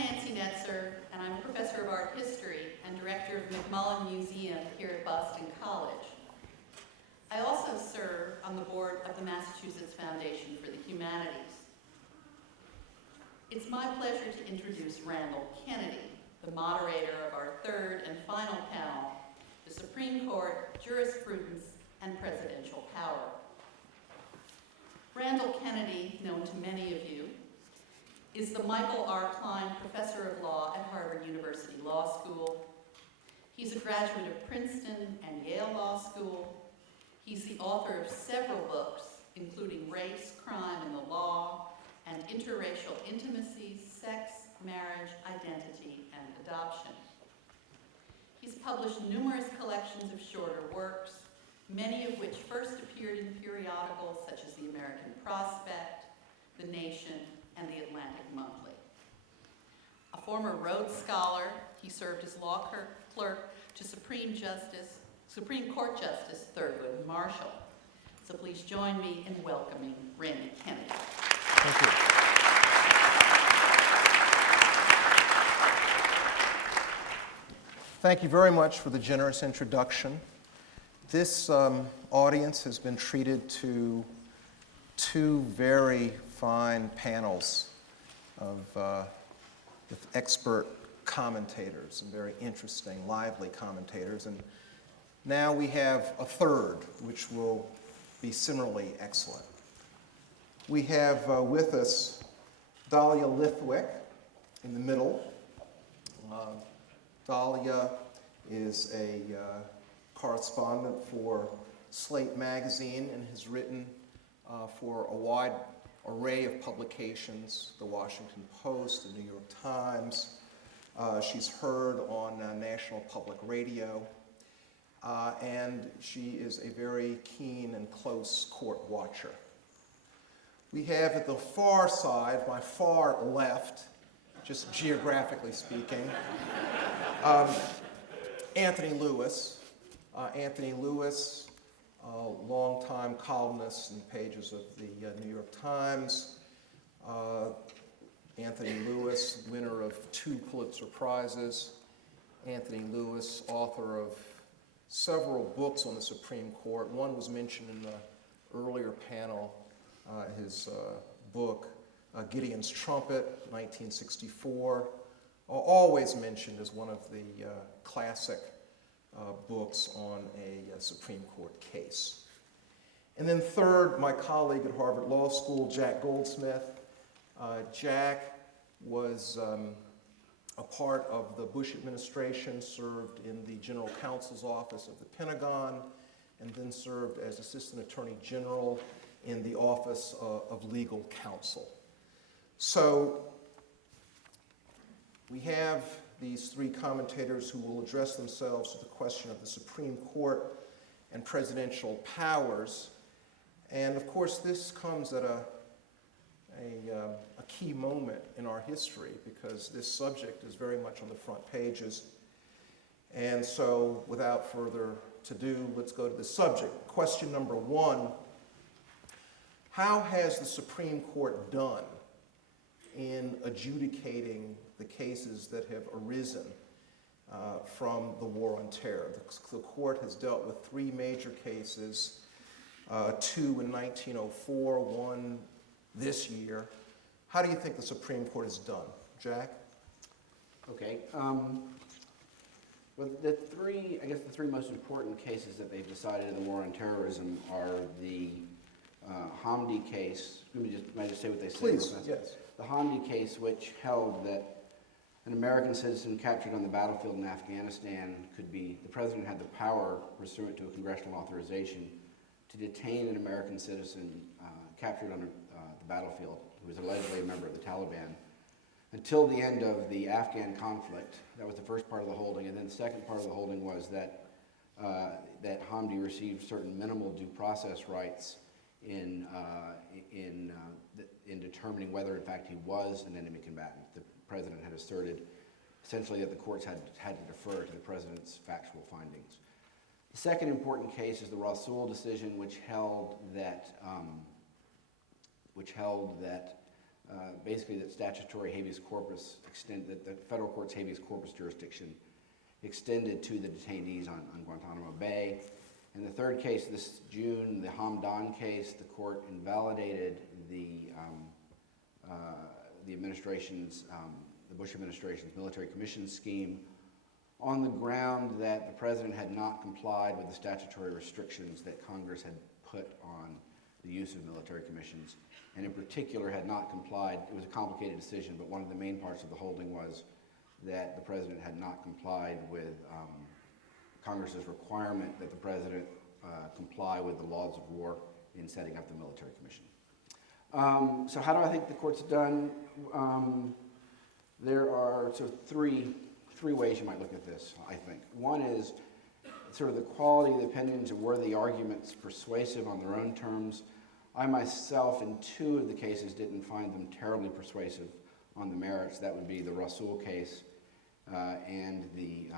Nancy Netzer, and I'm a professor of art history and director of McMullen Museum here at Boston College. I also serve on the board of the Massachusetts Foundation for the Humanities. It's my pleasure to introduce Randall Kennedy, the moderator of our third and final panel, the Supreme Court, Jurisprudence, and Presidential Power. Randall Kennedy, known to many of you, is the Michael R. Klein Professor of Law at Harvard University Law School. He's a graduate of Princeton and Yale Law School. He's the author of several books, including Race, Crime, and the Law, and Interracial Intimacy, Sex, Marriage, Identity, and Adoption. He's published numerous collections of shorter works, many of which first appeared in periodicals such as the American Prospect, The Nation, and the Atlantic Monthly. A former Rhodes Scholar, he served as law clerk to Supreme Court Justice Thurgood Marshall. So please join me in welcoming Randy Kennedy. Thank you. Thank you very much for the generous introduction. This audience has been treated to two very fine panels with expert commentators and very interesting, lively commentators. And now we have a third, which will be similarly excellent. We have with us Dahlia Lithwick in the middle. Dahlia is a correspondent for Slate magazine and has written for a wide array of publications, the Washington Post, the New York Times. She's heard on National Public Radio, and she is a very keen and close court watcher. We have at the far side, my far left, just geographically speaking, Anthony Lewis. Anthony Lewis, a longtime columnist in the pages of the New York Times. Anthony Lewis, winner of 2 Pulitzer Prizes. Anthony Lewis, author of several books on the Supreme Court. One was mentioned in the earlier panel, his book, Gideon's Trumpet, 1964, always mentioned as one of the classic books on a Supreme Court case. And then third, my colleague at Harvard Law School, Jack Goldsmith. Jack was a part of the Bush administration, served in the General Counsel's Office of the Pentagon, and then served as Assistant Attorney General in the Office of Legal Counsel. So we have these 3 commentators who will address themselves to the question of the Supreme Court and presidential powers. And of course, this comes at a key moment in our history because this subject is very much on the front pages. And so without further ado, let's go to the subject. Question number 1, how has the Supreme Court done in adjudicating the cases that have arisen from the War on Terror? The court has dealt with 3 major cases, 2 in 1904, 1 this year. How do you think the Supreme Court has done? Jack? Okay. Well, the 3 most important cases that they've decided in the War on Terrorism are the Hamdi case. Let me just say what they say. Please, yes. The Hamdi case, which held that an American citizen captured on the battlefield in Afghanistan the president had the power, pursuant to a congressional authorization, to detain an American citizen captured on the battlefield who was allegedly a member of the Taliban until the end of the Afghan conflict. That was the first part of the holding. And then the second part of the holding was that Hamdi received certain minimal due process rights in determining whether, in fact, he was an enemy combatant. The president had asserted essentially that the courts had to defer to the president's factual findings. The second important case is the Rasul decision, which held that basically that statutory habeas corpus that the federal court's habeas corpus jurisdiction extended to the detainees on Guantanamo Bay. In the third case this June, the Hamdan case, the court invalidated the Bush administration's military commission scheme on the ground that the president had not complied with the statutory restrictions that Congress had put on the use of military commissions, and in particular had not complied. It was a complicated decision, but one of the main parts of the holding was that the president had not complied with Congress's requirement that the president comply with the laws of war in setting up the military commission. So how do I think the court's done? There are sort of three ways you might look at this, I think. One is sort of the quality of the opinions and were the arguments persuasive on their own terms. I myself, in two of the cases, didn't find them terribly persuasive on the merits. That would be the Rasul case and the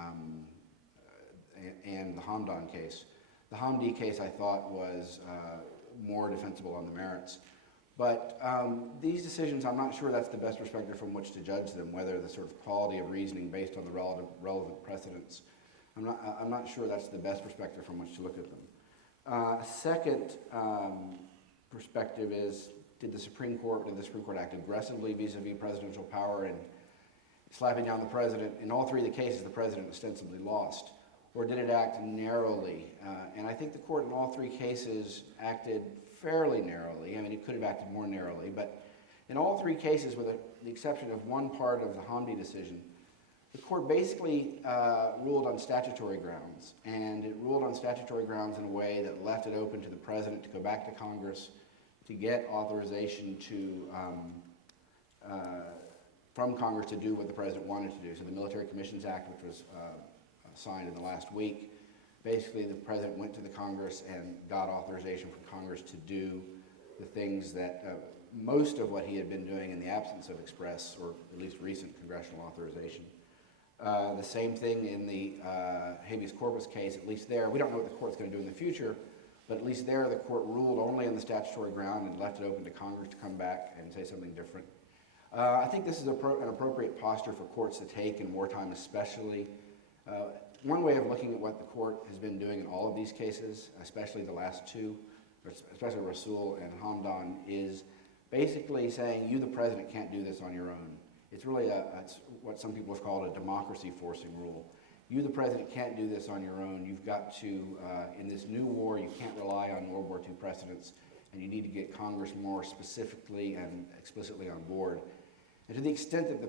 Hamdan case. The Hamdi case I thought was more defensible on the merits. But these decisions, I'm not sure that's the best perspective from which to judge them, whether the sort of quality of reasoning based on the relevant precedents. I'm not sure that's the best perspective from which to look at them. Second perspective is, did the Supreme Court act aggressively vis-a-vis presidential power and slapping down the president? In all three of the cases, the president ostensibly lost. Or did it act narrowly? And I think the court in all three cases acted fairly narrowly. I mean, it could have acted more narrowly, but in all three cases, with the exception of one part of the Hamdi decision, the court basically ruled on statutory grounds, and it ruled on statutory grounds in a way that left it open to the president to go back to Congress to get authorization from Congress to do what the president wanted to do. So the Military Commissions Act, which was signed in the last week, basically the president went to the Congress and got authorization from Congress to do the things that most of what he had been doing in the absence of express or at least recent congressional authorization. The same thing in the habeas corpus case, at least there. We don't know what the court's going to do in the future, but at least there the court ruled only on the statutory ground and left it open to Congress to come back and say something different. I think this is an appropriate posture for courts to take in wartime especially. One way of looking at what the court has been doing in all of these cases, especially the last two, especially Rasul and Hamdan, is basically saying you, the president, can't do this on your own. It's really it's what some people have called a democracy forcing rule. You, the president, can't do this on your own. You've got to, in this new war, you can't rely on World War II precedents, and you need to get Congress more specifically and explicitly on board. And to the extent that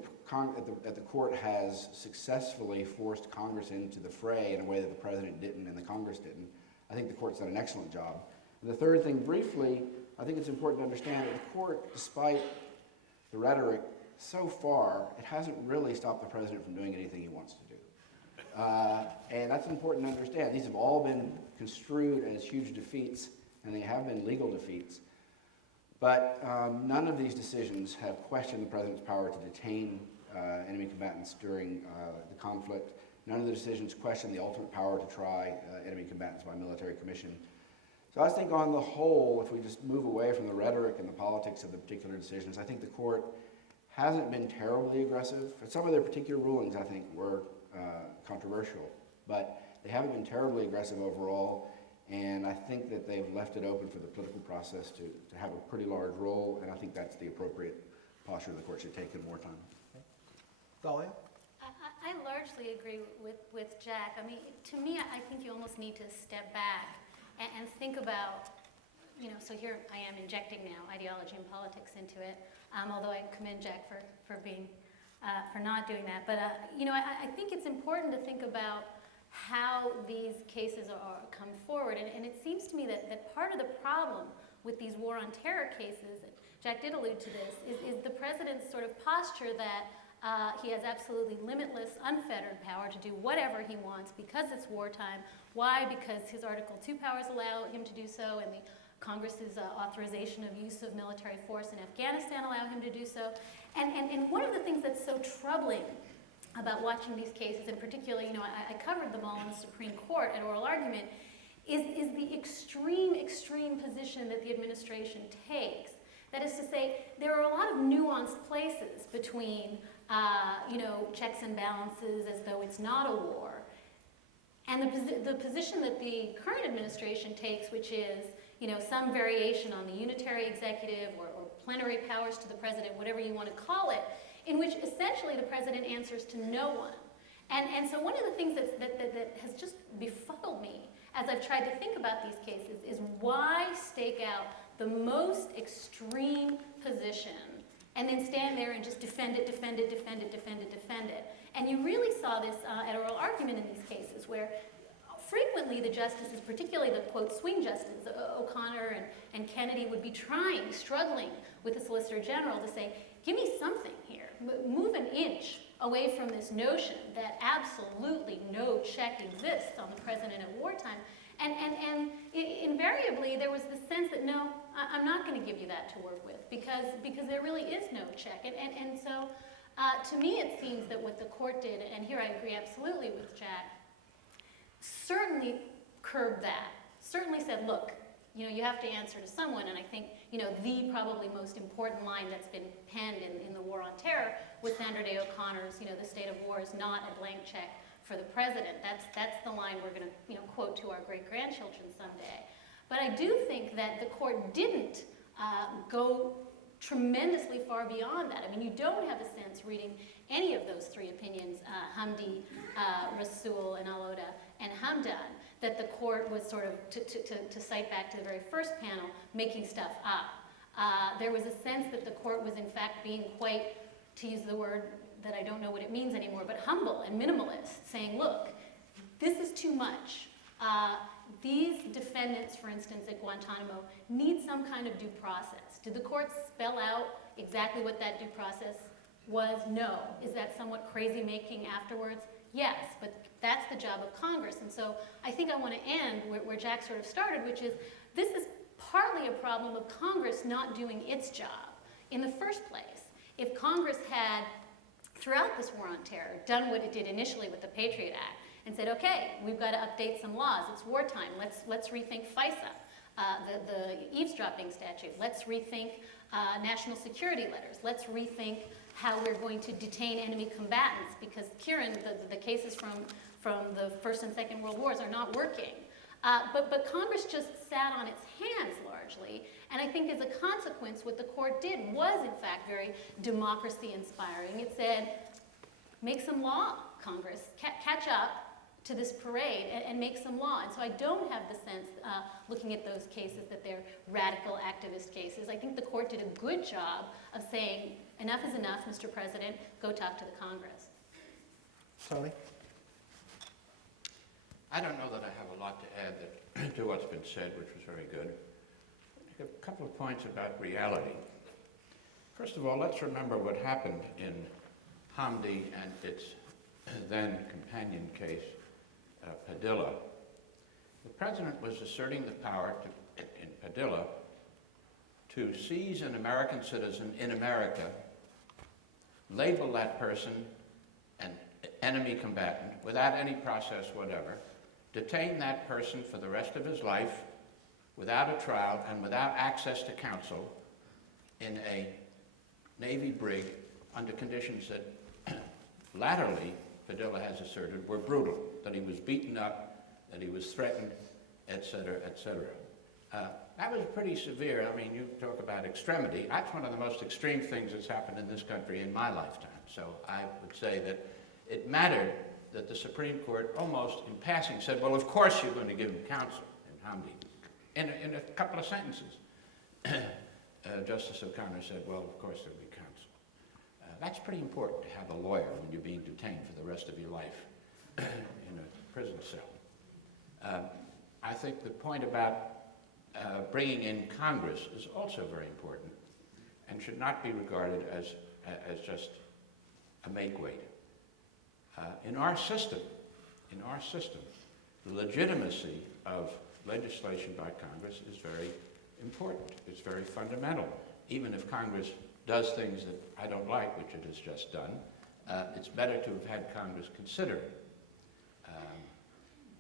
the court has successfully forced Congress into the fray in a way that the president didn't and the Congress didn't, I think the court's done an excellent job. And the third thing, briefly, I think it's important to understand that the court, despite the rhetoric, so far, it hasn't really stopped the president from doing anything he wants to do. And that's important to understand. These have all been construed as huge defeats, and they have been legal defeats. But none of these decisions have questioned the president's power to detain enemy combatants during the conflict. None of the decisions question the ultimate power to try enemy combatants by military commission. So I think on the whole, if we just move away from the rhetoric and the politics of the particular decisions, I think the court hasn't been terribly aggressive. And some of their particular rulings, I think, were controversial, but they haven't been terribly aggressive overall. And I think that they've left it open for the political process to have a pretty large role, and I think that's the appropriate posture the court should take in wartime. Dahlia? I largely agree with Jack. I mean, to me, I think you almost need to step back and think about, so here I am injecting now ideology and politics into it, although I commend Jack for not doing that. But, I think it's important to think about how these cases come forward. And it seems to me that part of the problem with these war on terror cases, Jack did allude to this, is the president's sort of posture that he has absolutely limitless, unfettered power to do whatever he wants because it's wartime. Why? Because his Article 2 powers allow him to do so, and the Congress's authorization of use of military force in Afghanistan allow him to do so. And one of the things that's so troubling about watching these cases, and particularly, I covered them all in the Supreme Court at oral argument, is the extreme position that the administration takes That is to say, there are a lot of nuanced places between, checks and balances as though it's not a war, and the position that the current administration takes, which is, some variation on the unitary executive or plenary powers to the president, whatever you want to call it, in which essentially the president answers to no one. And so one of the things that has just befuddled me as I've tried to think about these cases is why stake out the most extreme position and then stand there and just defend it. And you really saw this at oral argument in these cases where frequently the justices, particularly the, quote, swing justices, O'Connor and Kennedy, would be struggling with the Solicitor General to say, give me something here. Move an inch away from this notion that absolutely no check exists on the president at wartime. And invariably there was the sense that, no, I'm not going to give you that to work with because there really is no check. And so to me it seems that what the court did, and here I agree absolutely with Jack, certainly curbed that, certainly said, look, you have to answer to someone, and I think, the probably most important line that's been penned in the War on Terror was Sandra Day O'Connor's, the state of war is not a blank check for the president. That's the line we're going to, quote to our great-grandchildren someday. But I do think that the court didn't go tremendously far beyond that. I mean, you don't have a sense reading any of those three opinions, Hamdi, Rasool, and Al-Oda, and Hamdan, that the court was sort of, to cite back to the very first panel, making stuff up. There was a sense that the court was in fact being quite, to use the word that I don't know what it means anymore, but humble and minimalist, saying, look, this is too much. These defendants, for instance, at Guantanamo, need some kind of due process. Did the court spell out exactly what that due process was? No. Is that somewhat crazy-making afterwards? Yes, but that's the job of Congress. And so I think I want to end where Jack sort of started, which is this is partly a problem of Congress not doing its job in the first place. If Congress had, throughout this war on terror, done what it did initially with the Patriot Act and said, okay, we've got to update some laws. It's wartime. Let's rethink FISA, the eavesdropping statute. Let's rethink national security letters. Let's rethink how we're going to detain enemy combatants, because Kieran, the cases from the First and Second World Wars are not working. But Congress just sat on its hands largely, and I think as a consequence what the court did was in fact very democracy-inspiring. It said, make some law, Congress, catch up to this parade and make some law. And so I don't have the sense, looking at those cases, that they're radical activist cases. I think the court did a good job of saying, enough is enough, Mr. President, go talk to the Congress. Tony? I don't know that I have a lot to add to what's been said, which was very good. A couple of points about reality. First of all, let's remember what happened in Hamdi and its then companion case, Padilla. The president was asserting the power in Padilla to seize an American citizen in America, label that person an enemy combatant without any process whatever, detain that person for the rest of his life without a trial and without access to counsel in a Navy brig under conditions that latterly, Padilla has asserted, were brutal, that he was beaten up, that he was threatened, etc., etc. That was pretty severe. I mean, you talk about extremity. That's one of the most extreme things that's happened in this country in my lifetime. So I would say that it mattered that the Supreme Court almost in passing said, well, of course you're going to give him counsel in Hamdi. In a couple of sentences, Justice O'Connor said, well, of course there'll be counsel. That's pretty important to have a lawyer when you're being detained for the rest of your life in a prison cell. I think the point about bringing in Congress is also very important and should not be regarded as just a make-weight. In our system, the legitimacy of legislation by Congress is very important. It's very fundamental. Even if Congress does things that I don't like, which it has just done, it's better to have had Congress consider it.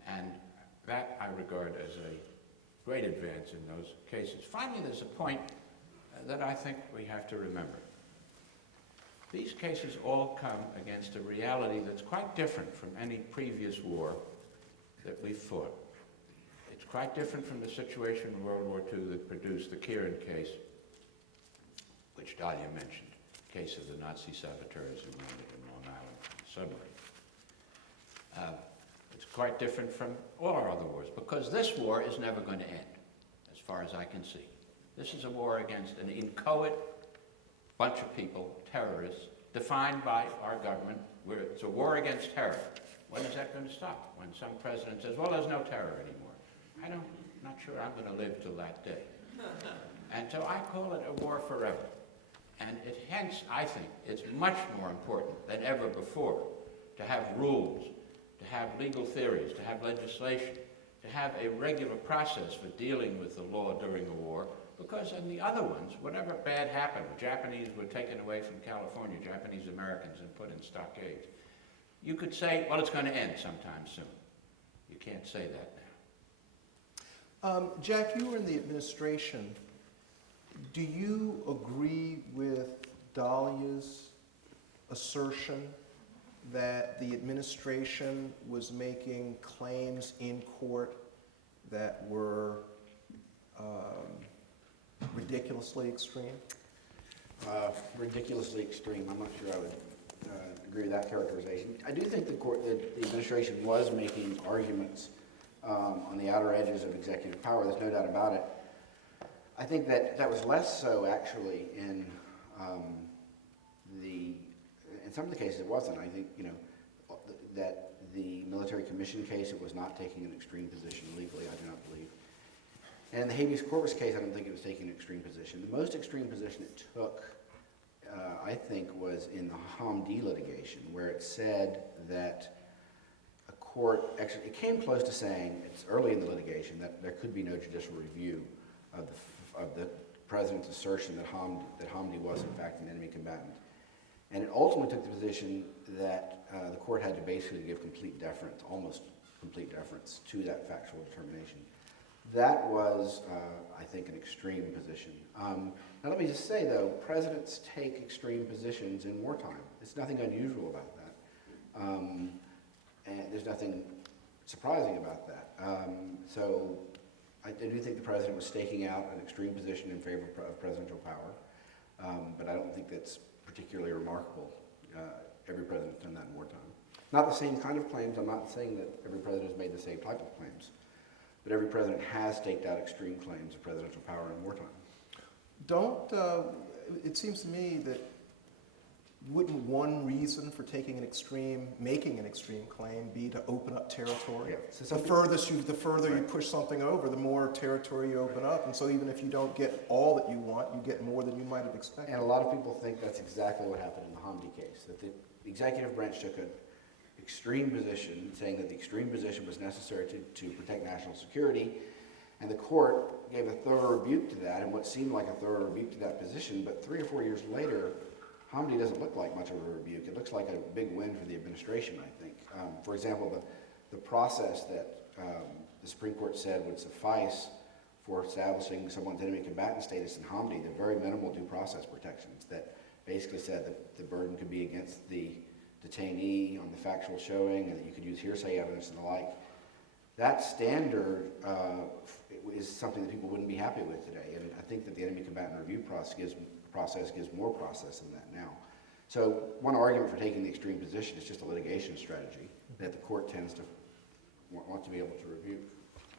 And that I regard as a great advance in those cases. Finally, there's a point that I think we have to remember. These cases all come against a reality that's quite different from any previous war that we've fought. It's quite different from the situation in World War II that produced the Kieran case, which Dahlia mentioned, the case of the Nazi saboteurs who landed in Long Island from the submarine. It's quite different from all our other wars, because this war is never going to end, as far as I can see. This is a war against an inchoate bunch of people, terrorists, defined by our government. It's a war against terror. When is that going to stop? When some president says, well, there's no terror anymore. I'm not sure I'm going to live till that day. And so I call it a war forever. And hence, I think, it's much more important than ever before to have rules, to have legal theories, to have legislation, to have a regular process for dealing with the law during a war, because in the other ones, whatever bad happened, the Japanese were taken away from California, Japanese Americans, and put in stockades. You could say, well, it's going to end sometime soon. You can't say that now. Jack, you were in the administration. Do you agree with Dahlia's assertion that the administration was making claims in court that were ridiculously extreme? Ridiculously extreme. I'm not sure I would agree with that characterization. I do think the administration was making arguments on the outer edges of executive power. There's no doubt about it. I think that was less so actually in some of the cases it wasn't. I think that the military commission case, it was not taking an extreme position legally, I do not believe. And in the habeas corpus case, I don't think it was taking an extreme position. The most extreme position it took, I think, was in the Hamdi litigation, where it said that a court, actually, it came close to saying, it's early in the litigation, that there could be no judicial review of the president's assertion that Hamdi was, in fact, an enemy combatant. And it ultimately took the position that the court had to basically give complete deference, almost complete deference, to that factual determination. That was, I think, an extreme position. Now let me just say, though, presidents take extreme positions in wartime. There's nothing unusual about that. And there's nothing surprising about that. So I do think the president was staking out an extreme position in favor of presidential power, but I don't think that's particularly remarkable. Every president's done that in wartime. Not the same kind of claims. I'm not saying that every president has made the same type of claims. But every president has staked out extreme claims of presidential power in wartime. It seems to me that wouldn't one reason for making an extreme claim be to open up territory? Yeah. So the further you push something over, the more territory you open up. And so even if you don't get all that you want, you get more than you might have expected. And a lot of people think that's exactly what happened in the Hamdi case, that the executive branch took an extreme position, saying that the extreme position was necessary to protect national security, and the court gave a thorough rebuke to that, and what seemed like a thorough rebuke to that position, but 3 or 4 years later, Hamdi doesn't look like much of a rebuke. It looks like a big win for the administration, I think. For example, the process that the Supreme Court said would suffice for establishing someone's enemy combatant status in Hamdi, the very minimal due process protections that basically said that the burden could be against the detainee on the factual showing, and that you could use hearsay evidence and the like. That standard is something that people wouldn't be happy with today, and I think that the enemy combatant review process gives more process than that now. So one argument for taking the extreme position is just a litigation strategy that the court tends to want to be able to review.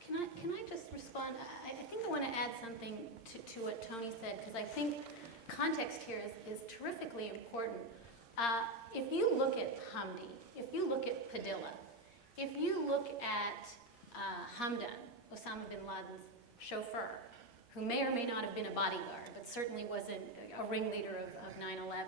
Can I just respond? I think I want to add something to what Tony said, because I think context here is terrifically important. If you look at Hamdi, if you look at Padilla, if you look at Hamdan, Osama bin Laden's chauffeur, who may or may not have been a bodyguard, but certainly wasn't a ringleader of 9/11.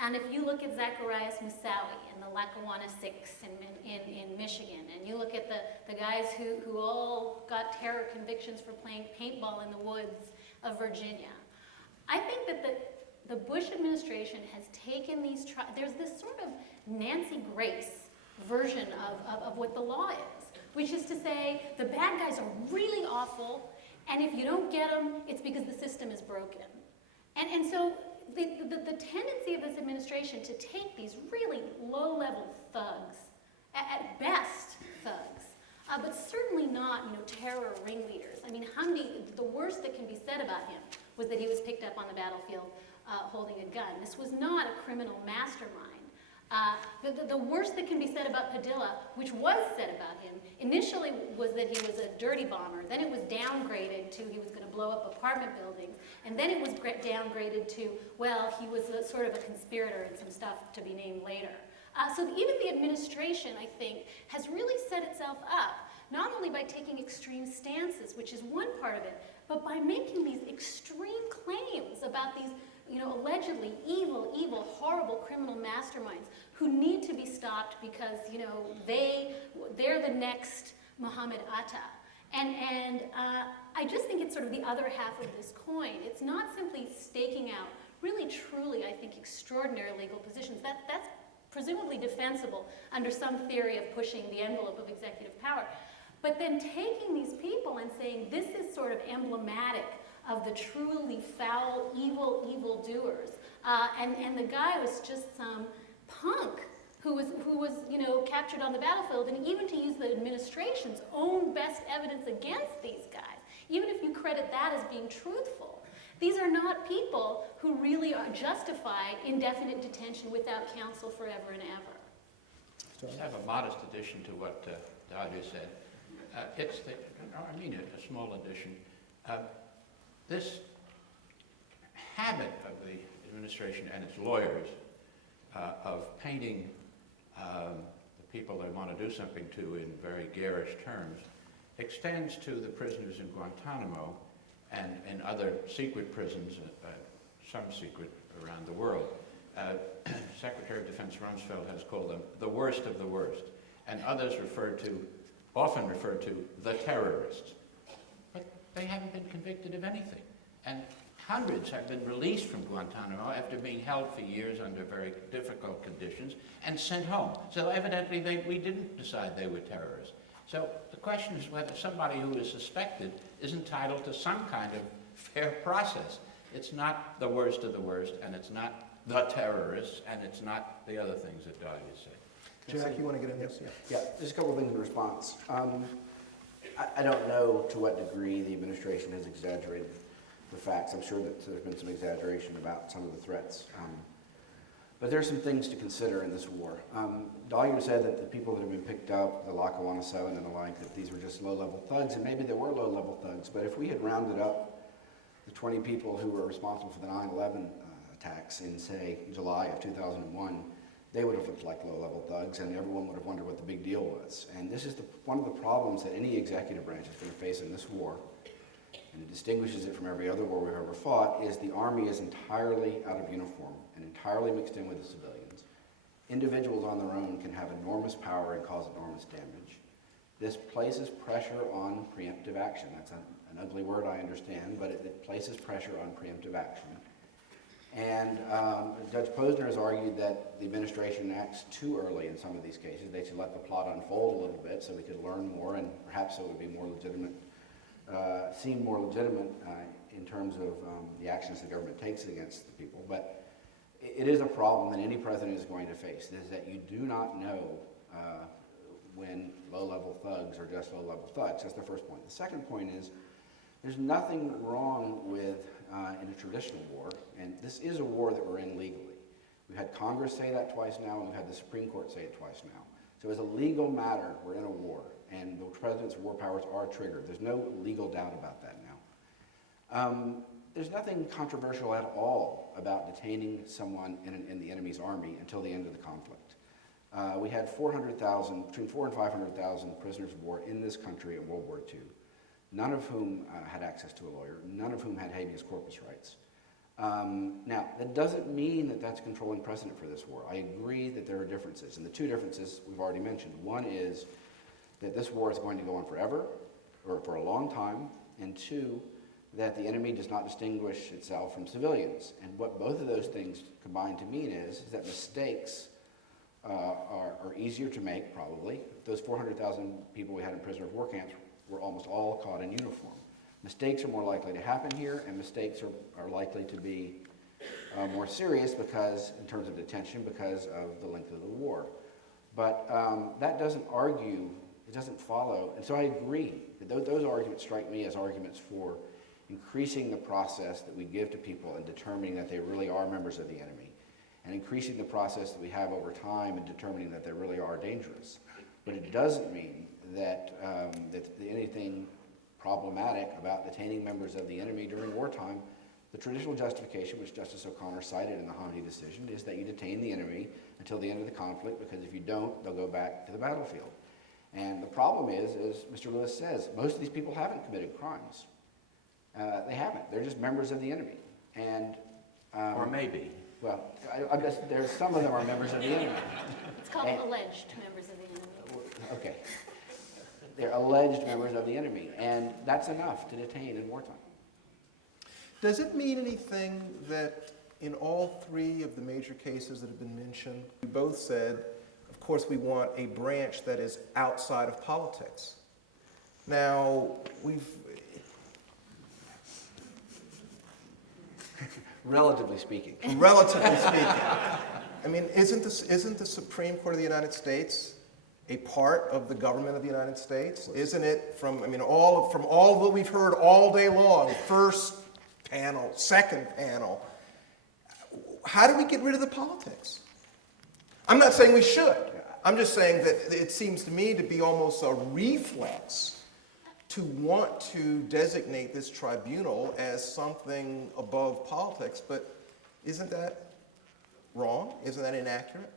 And if you look at Zacharias Moussaoui and the Lackawanna Six in Michigan, and you look at the guys who all got terror convictions for playing paintball in the woods of Virginia, I think that the Bush administration has taken these, there's this sort of Nancy Grace version of what the law is, which is to say the bad guys are really awful, and if you don't get them, it's because the system is broken. And so the tendency of this administration to take these really low-level thugs, at best thugs, but certainly not, terror ringleaders. I mean, Hamdi, the worst that can be said about him was that he was picked up on the battlefield holding a gun. This was not a criminal mastermind. The worst that can be said about Padilla, which was said about him, initially was that he was a dirty bomber. Then it was downgraded to he was going to blow up apartment buildings. And then it was downgraded to, well, he was sort of a conspirator and some stuff to be named later. So even the administration, I think, has really set itself up, not only by taking extreme stances, which is one part of it, but by making these extreme claims about these allegedly evil, horrible criminal masterminds who need to be stopped because, they're the next Muhammad Atta. And I just think it's sort of the other half of this coin. It's not simply staking out really, truly, I think, extraordinary legal positions. That's presumably defensible under some theory of pushing the envelope of executive power. But then taking these people and saying this is sort of emblematic of the truly foul, evil doers. And the guy was just some punk who was captured on the battlefield. And even to use the administration's own best evidence against these guys, even if you credit that as being truthful, these are not people who really are justified indefinite detention without counsel forever and ever. Just have a modest addition to what Dahlia said. A small addition. This habit of the administration and its lawyers of painting the people they want to do something to in very garish terms extends to the prisoners in Guantanamo and in other secret prisons, some secret around the world. Secretary of Defense Rumsfeld has called them the worst of the worst, and others often refer to the terrorists. But they haven't been convicted of anything. And hundreds have been released from Guantanamo after being held for years under very difficult conditions and sent home. So evidently we didn't decide they were terrorists. So the question is whether somebody who is suspected is entitled to some kind of fair process. It's not the worst of the worst, and it's not the terrorists, and it's not the other things that Dahlia said. Jack, you want to get in this? Yeah, just a couple of things in response. I don't know to what degree the administration has exaggerated the facts. I'm sure that there's been some exaggeration about some of the threats. But there are some things to consider in this war. Dahlia said that the people that have been picked up, the Lackawanna 7 and the like, that these were just low-level thugs, and maybe there were low-level thugs, but if we had rounded up the 20 people who were responsible for the 9/11 attacks in, say, July of 2001, they would have looked like low-level thugs, and everyone would have wondered what the big deal was. And this is one of the problems that any executive branch is going to face in this war, and it distinguishes it from every other war we've ever fought, is the Army is entirely out of uniform and entirely mixed in with the civilians. Individuals on their own can have enormous power and cause enormous damage. This places pressure on preemptive action. That's an ugly word, I understand, but it places pressure on preemptive action. And Judge Posner has argued that the administration acts too early in some of these cases. They should let the plot unfold a little bit so we could learn more, and perhaps it would be more legitimate, seem more legitimate in terms of the actions the government takes against the people. But it is a problem that any president is going to face, is that you do not know when low-level thugs are just low-level thugs. That's the first point. The second point is there's nothing wrong with in a traditional war, and this is a war that we're in legally. We've had Congress say that twice now, and we've had the Supreme Court say it twice now. So as a legal matter, we're in a war, and the president's war powers are triggered. There's no legal doubt about that now. There's nothing controversial at all about detaining someone in the enemy's army until the end of the conflict. We had 400,000, between 400,000 and 500,000 prisoners of war in this country in World War II. None of whom had access to a lawyer, none of whom had habeas corpus rights. Now, that doesn't mean that that's controlling precedent for this war. I agree that there are differences, and the two differences we've already mentioned. One is that this war is going to go on forever, or for a long time, and two, that the enemy does not distinguish itself from civilians. And what both of those things combine to mean is that mistakes are easier to make, probably. Those 400,000 people we had in prisoner of war camps were almost all caught in uniform. Mistakes are more likely to happen here, and mistakes are likely to be more serious because, in terms of detention, because of the length of the war. But that doesn't argue, it doesn't follow, and so I agree. Those arguments strike me as arguments for increasing the process that we give to people and determining that they really are members of the enemy, and increasing the process that we have over time in determining that they really are dangerous. But it doesn't mean that, that anything problematic about detaining members of the enemy during wartime. The traditional justification, which Justice O'Connor cited in the Hamdi decision, is that you detain the enemy until the end of the conflict, because if you don't, they'll go back to the battlefield. And the problem is, as Mr. Lewis says, most of these people haven't committed crimes. They haven't. They're just members of the enemy. And Or maybe. well, there's some of them are members of the enemy. It's called alleged members of the enemy. Okay. They're alleged members of the enemy, and that's enough to detain in wartime. Does it mean anything that in all three of the major cases that have been mentioned, we both said, of course, we want a branch that is outside of politics? Now, Relatively speaking. relatively speaking, I mean, isn't the Supreme Court of the United States a part of the government of the United States? Isn't it from all that we've heard all day long, first panel, second panel, how do we get rid of the politics? I'm not saying we should. I'm just saying that it seems to me to be almost a reflex to want to designate this tribunal as something above politics, but isn't that wrong? Isn't that inaccurate?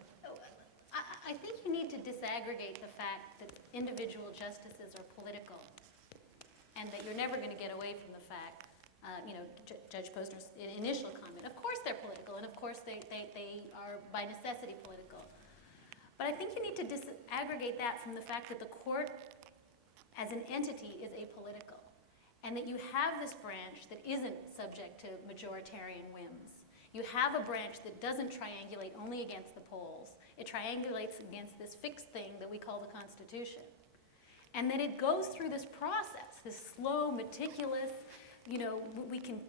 I think you need to disaggregate the fact that individual justices are political, and that you're never going to get away from the fact, Judge Posner's initial comment, of course they're political, and of course they are by necessity political. But I think you need to disaggregate that from the fact that the court as an entity is apolitical, and that you have this branch that isn't subject to majoritarian whims. You have a branch that doesn't triangulate only against the polls. It triangulates against this fixed thing that we call the Constitution. And then it goes through this process, this slow, meticulous, we can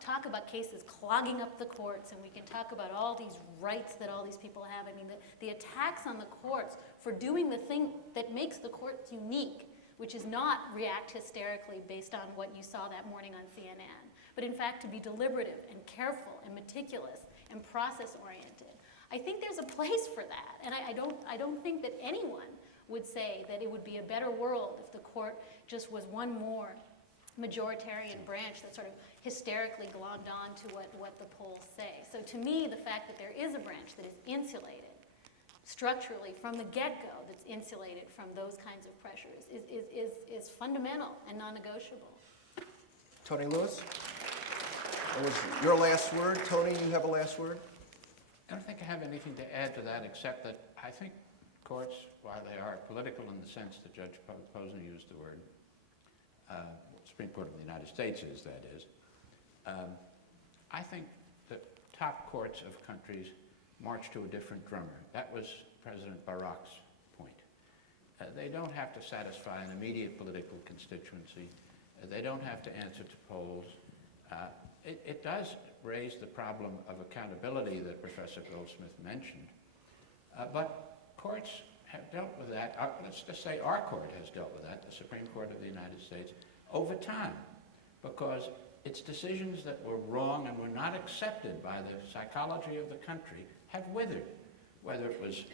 talk about cases clogging up the courts, and we can talk about all these rights that all these people have. I mean, the attacks on the courts for doing the thing that makes the courts unique, which is not react hysterically based on what you saw that morning on CNN, but in fact to be deliberative and careful and meticulous and process-oriented. I think there's a place for that, and I don't think that anyone would say that it would be a better world if the court just was one more majoritarian branch that sort of hysterically glommed on to what the polls say. So to me, the fact that there is a branch that is insulated structurally from the get-go, that's insulated from those kinds of pressures, is fundamental and non-negotiable. Tony Lewis? That was your last word. Tony, you have a last word? I don't think I have anything to add to that, except that I think courts, while they are political in the sense that Judge Posner used the word, Supreme Court of the United States is, that is, I think that top courts of countries march to a different drummer. That was President Barack's point. They don't have to satisfy an immediate political constituency. They don't have to answer to polls. It does raise the problem of accountability that Professor Goldsmith mentioned. But courts have dealt with that. Let's just say our court has dealt with that, the Supreme Court of the United States, over time, because its decisions that were wrong and were not accepted by the psychology of the country have withered, whether it was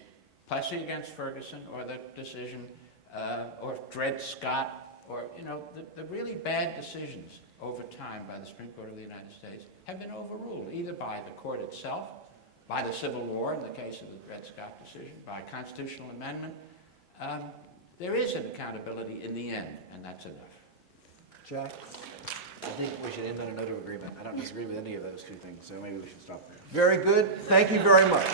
Plessy against Ferguson, or the decision, or Dred Scott, or, the really bad decisions over time by the Supreme Court of the United States have been overruled, either by the court itself, by the Civil War in the case of the Dred Scott decision, by constitutional amendment. There is an accountability in the end, and that's enough. Jack? I think we should end on a note of agreement. I don't disagree with any of those two things, so maybe we should stop there. Very good. Thank you very much.